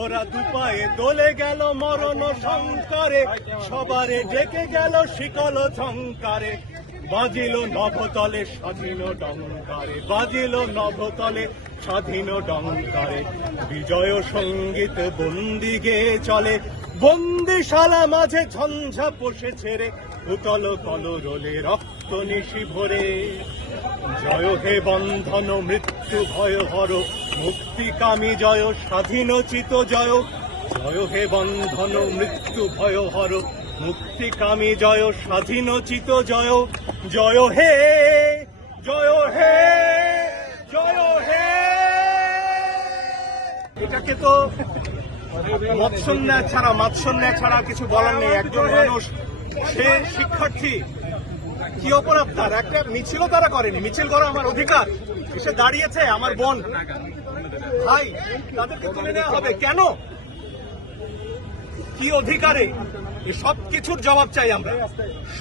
ওরা দুপায়ে দোলে গেল মরণ সংকারে সবারে ডেকে গেল শিকল ঝঙ্কারে বাজিল নভতলে স্বাধীন ডঙ্কারে বাজিল নভতলে স্বাধীন ডঙ্কারে বিজয় সংগীত বন্দি গেয়ে চলে বন্দিশালা মাঝে ঝঞ্ঝা পোষে ছেড়ে উতল কল রোলে রক্ত নিশি ভরে। জয় হে বন্ধন মৃত্যু ভয় হর মুক্তিকামী জয় স্বাধীনচিত জয়। জয় হে বন্ধন মৃত্যু ভয় হর মুক্তিকামী জয় স্বাধীনচিত জয়। জয় হে জয় হে জয় হে এটাকে তো মৎসন্যা ছাড়া মাৎসন্যা ছাড়া কিছু বলার নেই। একজন মানুষ সে শিক্ষার্থী। কি অপরাধ তার? একটা মিছিলও তারা করেনি। মিছিল করা আমার অধিকার। সে দাঁড়িয়েছে আমার বোন। ভাই, তাদেরকে তুলে নেওয়া হবে। কেন? কি অধিকারে? সব কিছুর জবাব চাই আমরা।